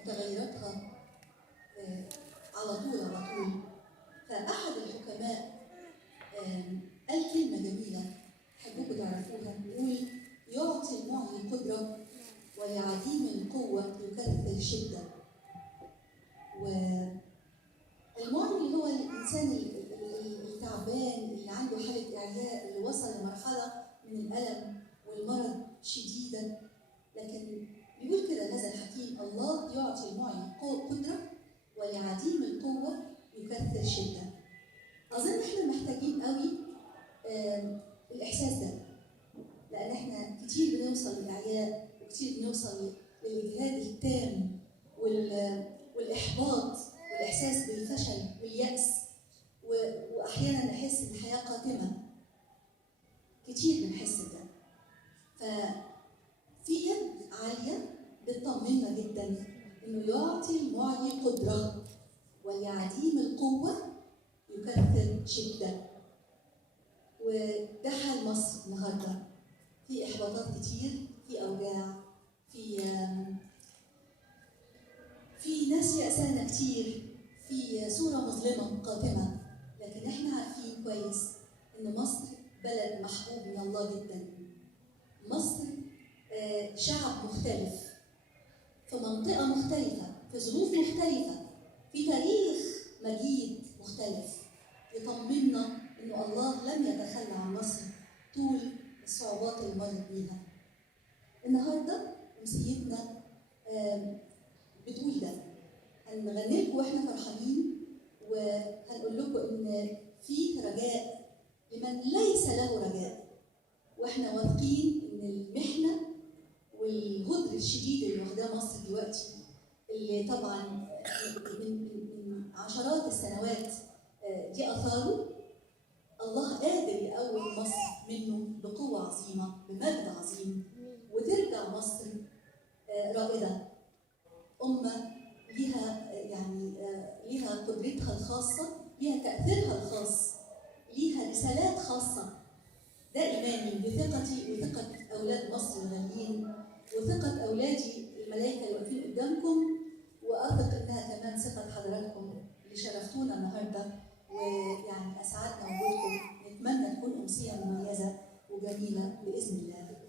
ومتغيراتها على طول على طول. فأحد الحكماء قال كلمة جميلة أحبكم تعرفوها، يقول: يعطي المعطي قدرة ولعديم القوة يكثر شدة. والمعطي اللي هو الإنسان التعبان اللي عنده حالة إعياء، اللي وصل لمرحلة من الألم والمرض شديدة، لكن بيقول كده هذا الحكيم: الله يعطي المعطي قدرة ولعديم القوة يكثر شدة. أظن إحنا محتاجين قوي الإحساس ده، لأن إحنا كتير بنوصل للإعياء وكتير بنوصل للإجهاد التام والإحباط والإحساس بالفشل واليأس، وأحيانا نحس إن الحياة قاتمة. كتير بنحس بده. ففي يد عالية بتطمنا جدا إنه يعطي المعطي قدرة ولعديم القوة يكثر شدة. وده حال مصر النهارده، في إحباطات كتير، في أوجاع، في ناس يأسانا كتير، في صورة مظلمة قاتمة. لكن احنا عارفين كويس إن مصر بلد محبوب من الله جدا. مصر شعب مختلف في منطقة مختلفة، في ظروف مختلفة، في تاريخ مجيد مختلف، يطمنا إنه الله لم يتخلى عن مصر طول الصعوبات اللي مرت بيها. النهارده أمسيتنا بتقول ده، هنغني لكم واحنا فرحانين، وهنقول لكم إن في رجاء لمن ليس له رجاء، واحنا واثقين إن المحنة والغدر الشديد اللي واخداه مصر دلوقتي، اللي طبعا من عشرات السنوات دي اثاره، الله قادر يقوم مصر منه بقوه عظيمه بمجد عظيم، وترجع مصر رائده، امه ليها ليها قدرتها الخاصه، ليها تاثيرها الخاص، ليها رسالات خاصه. ده ايماني بثقتي وثقه اولاد مصر الغاليين، وثقه اولادي الملائكه اللي واقفين قدامكم، واثق انها كمان ثقه حضراتكم اللي شرفتونا النهارده، ويعني اسعدنا وجودكم. نتمنى تكون امسيه مميزه وجميله باذن الله.